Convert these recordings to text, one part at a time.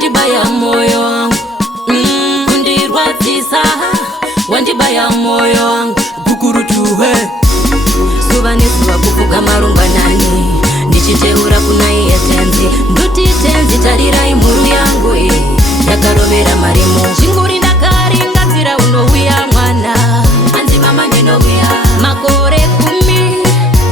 wandibaya moyo wangu, kundirwadzisa, wandibaya moyo wangu. Kukurutuwe Zuva nezuva kuvuga marungwanani, ndichiteura kuna iye tenzi. Nduti tenzi tarirai mhuru yangu yakarovera marimo. Chinguri ndakaringa nzira unouya mwana, hanzi mama ndinouya. Makore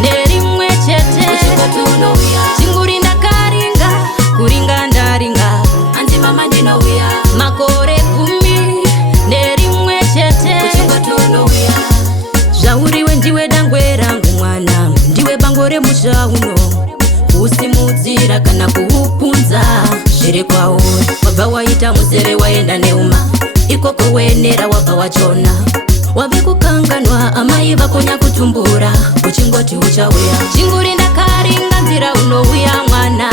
11 chete uchingoti unouya. Chinguri ndakaringa kuringa ndaringa, hanzi mama ndinouya. Makore 11 chete uchingoti unouya. Zvauriwe ndiwe dangwe rangu mwana, ndiwe bango remusha uno. Usimudzira kana kuupunza zviri kwauri. Wabva waita muzere waenda neuma, ikoko wenera wabva wachona. Wabve kukanganwa amai vakonya kutumbura, uchingoti uchauya. Chinguri ndakaringa nzira unouya mwana,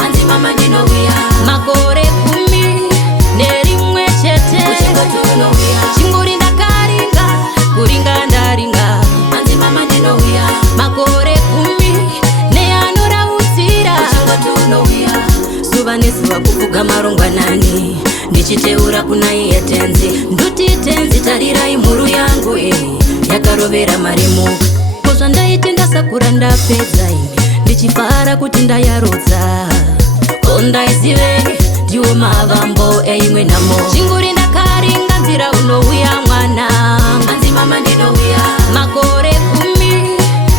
hanzi mama ndinouya. Makore 11 chete uchingoti unouya. Chinguri ndakaringa kuringa ndaringa, hanzi mama ndinouya. Makore 10 neanorautsira uchingoti unouya. Zuva nezuva kuvuga marungwanani, ndichiteura kuna iye tenzi. Nduti tenzi tarirai mhuru yangu yakarovera marimo. Kozvandaiti ndasakura ndapedza ndichifara kuti ndayarudza. Ondaizive ndiwo mavambo eimwe nhamo. Chinguri ndakaringa nzira unouya mwana, hanzi mama ndinouya. Makore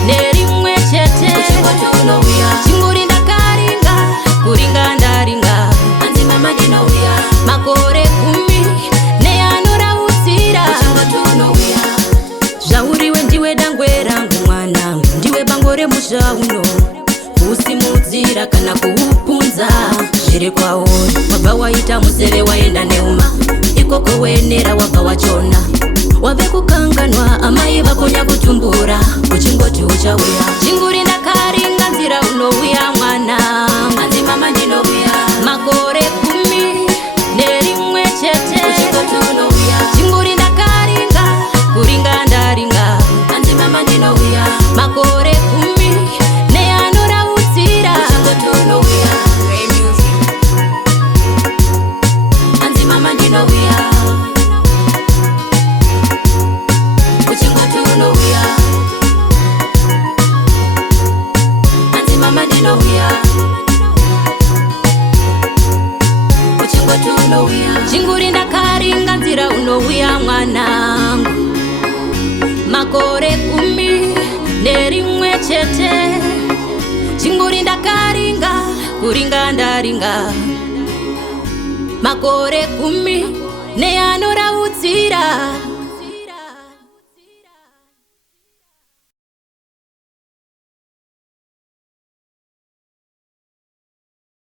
11 chete uchingoti unouya. Chinguri ndakaringa kuringa ndaringa, hanzi mama ndinouya. Makore 10 neanorautsira uchingoti unouya. Zvauriwe ndiwe dangwe rangu mwana, ndiwe bango remusha uno. Usimudzira kana kuupunza zviri kwauri. Wabva waita muzere waenda neuma, ikoko wenera wabva wachona. Wabve kukanganwa amai vakonya kutumbura, uchingoti uchauya. Chinguri ndakaringa nzira unouya mwana, hanzi mama ndinouya. Makore 11 chete uchingoti unouya. Chinguri ndakaringa kuringa ndaringa, hanzi mama ndinouya. Makore 10 neanorautsira uchingoti unouya. Hanzi mama ndinouya. Uchingoti unouya. Hanzi mama ndinouya. Uchingoti unouya. Chinguri ndakaringa nzira unouya mwanangu. Makore 11 chete. Chinguri ndakaringa kuringa ndaringa. Makore 10 neanorautsira